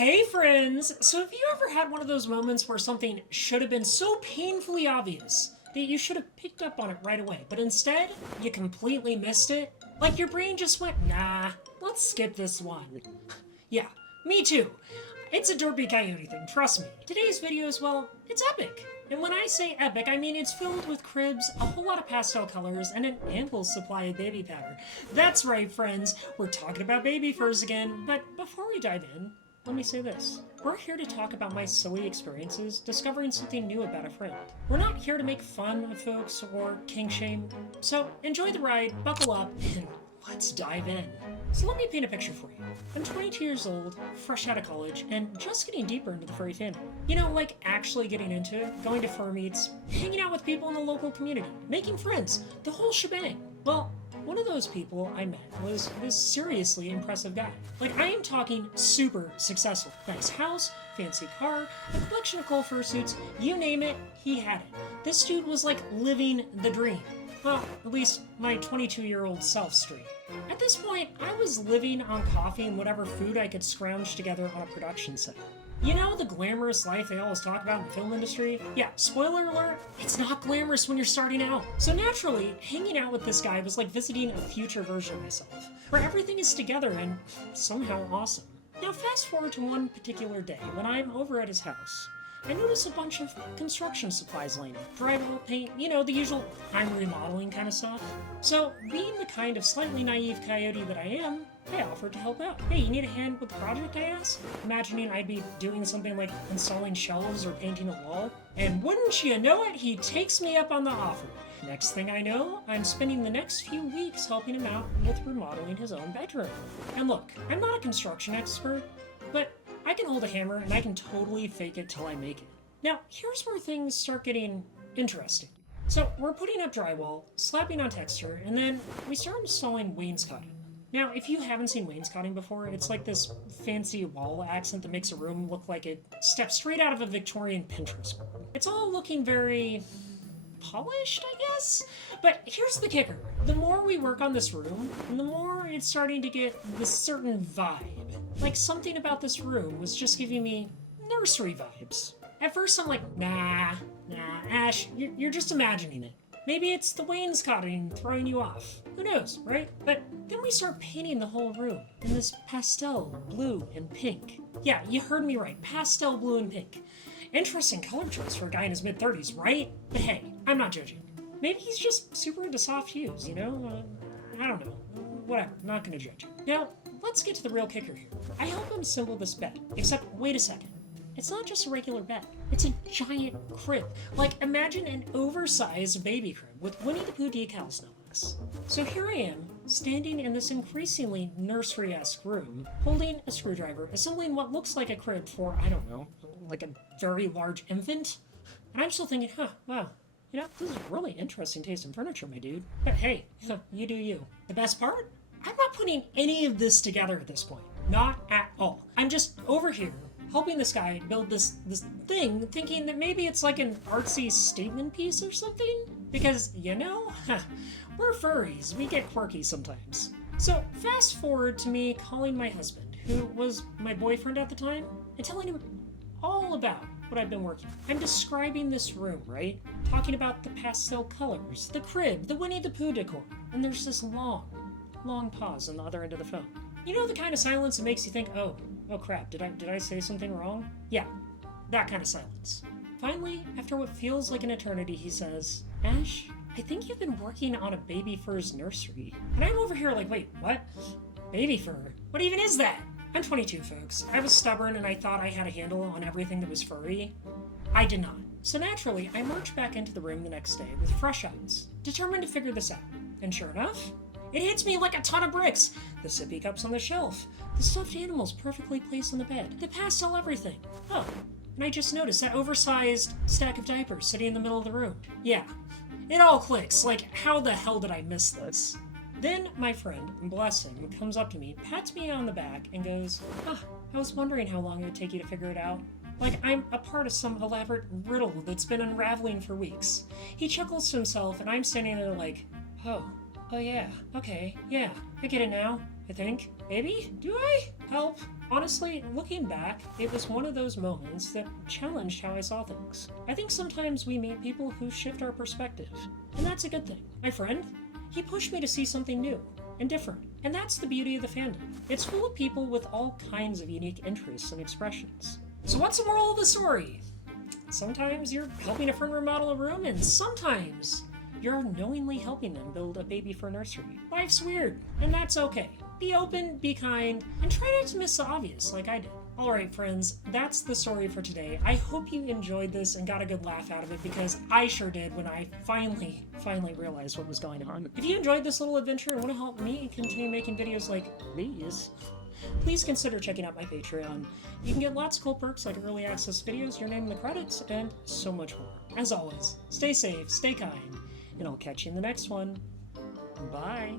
Hey friends! So have you ever had one of those moments where something should have been so painfully obvious that you should have picked up on it right away, but instead you completely missed it? Like your brain just went, nah, let's skip this one. Yeah, me too. It's a derpy coyote thing, trust me. Today's video is, well, it's epic. And when I say epic, I mean it's filled with cribs, a whole lot of pastel colors, and an ample supply of baby powder. That's right, friends, we're talking about baby furs again. But before we dive in, let me say this. We're here to talk about my silly experiences discovering something new about a friend. We're not here to make fun of folks or kink shame. So enjoy the ride, buckle up, and let's dive in. So let me paint a picture for you. I'm 22 years old, fresh out of college, and just getting deeper into the furry fandom. You know, like actually getting into it, going to fur meets, hanging out with people in the local community, making friends, the whole shebang. Well, one of those people I met was this seriously impressive guy. Like, I am talking super successful. Nice house, fancy car, a collection of cool fursuits, you name it, he had it. This dude was like living the dream. Well, at least my 22-year-old self's dream. At this point, I was living on coffee and whatever food I could scrounge together on a production set. You know the glamorous life they always talk about in the film industry? Yeah, spoiler alert, it's not glamorous when you're starting out. So naturally, hanging out with this guy was like visiting a future version of myself, where everything is together and somehow awesome. Now fast forward to one particular day when I'm over at his house. I notice a bunch of construction supplies laying out. Drywall, paint, you know, the usual I'm remodeling kind of stuff. So, being the kind of slightly naive coyote that I am, I offered to help out. Hey, you need a hand with the project, I asked? Imagining I'd be doing something like installing shelves or painting a wall. And wouldn't you know it, he takes me up on the offer. Next thing I know, I'm spending the next few weeks helping him out with remodeling his own bedroom. And look, I'm not a construction expert, but I can hold a hammer and I can totally fake it till I make it. Now, here's where things start getting interesting. So, we're putting up drywall, slapping on texture, and then we start installing wainscoting. Now, if you haven't seen wainscoting before, it's like this fancy wall accent that makes a room look like it stepped straight out of a Victorian Pinterest board. It's all looking very polished, I guess? But here's the kicker. The more we work on this room, the more it's starting to get this certain vibe. Like something about this room was just giving me nursery vibes. At first I'm like, nah, Ash, you're just imagining it. Maybe it's the wainscoting throwing you off. Who knows, right? But then we start painting the whole room in this pastel, blue, and pink. Yeah, you heard me right. Pastel, blue, and pink. Interesting color choice for a guy in his mid-30s, right? But hey, I'm not judging. Maybe he's just super into soft hues, you know? I don't know. Whatever, not gonna judge him. Now, let's get to the real kicker here. I help him assemble this bed, except wait a second. It's not just a regular bed. It's a giant crib. Like, imagine an oversized baby crib with Winnie the Pooh decals, no less. So here I am, standing in this increasingly nursery-esque room, holding a screwdriver, assembling what looks like a crib for, I don't know, like a very large infant. And I'm still thinking, wow, you know, this is really interesting taste in furniture, my dude. But hey, you do you. The best part? I'm not putting any of this together at this point. Not at all. I'm just over here, helping this guy build this thing, thinking that maybe it's like an artsy statement piece or something. Because, you know, we're furries, we get quirky sometimes. So, fast forward to me calling my husband, who was my boyfriend at the time, and telling him all about what I've been working on. I'm describing this room, right? Talking about the pastel colors, the crib, the Winnie the Pooh decor. And there's this long pause on the other end of the phone. You know the kind of silence that makes you think, oh crap, did I say something wrong? Yeah, that kind of silence. Finally, after what feels like an eternity, he says, Ash, I think you've been working on a baby fur's nursery. And I'm over here like, wait, what? Baby fur? What even is that? I'm 22, folks. I was stubborn and I thought I had a handle on everything that was furry. I did not. So naturally, I marched back into the room the next day with fresh eyes, determined to figure this out. And sure enough, it hits me like a ton of bricks. The sippy cups on the shelf, the stuffed animals perfectly placed on the bed, the pastel everything. Oh, and I just noticed that oversized stack of diapers sitting in the middle of the room. Yeah, it all clicks. Like, how the hell did I miss this? Then my friend, bless him, comes up to me, pats me on the back, and goes, I was wondering how long it would take you to figure it out. Like I'm a part of some elaborate riddle that's been unraveling for weeks. He chuckles to himself, and I'm standing there like, oh yeah, okay, yeah, I get it now, I think. Maybe? Do I? Help? Honestly, looking back, it was one of those moments that challenged how I saw things. I think sometimes we meet people who shift our perspective, and that's a good thing. My friend, he pushed me to see something new and different, and that's the beauty of the fandom. It's full of people with all kinds of unique interests and expressions. So what's the moral of the story? Sometimes you're helping a friend remodel a room, and sometimes you're unknowingly helping them build a baby fur nursery. Life's weird, and that's okay. Be open, be kind, and try not to miss the obvious like I did. Alright friends, that's the story for today. I hope you enjoyed this and got a good laugh out of it, because I sure did when I finally realized what was going on. If you enjoyed this little adventure and want to help me continue making videos like these, please consider checking out my Patreon. You can get lots of cool perks like early access videos, your name in the credits, and so much more. As always, stay safe, stay kind, and I'll catch you in the next one. Bye!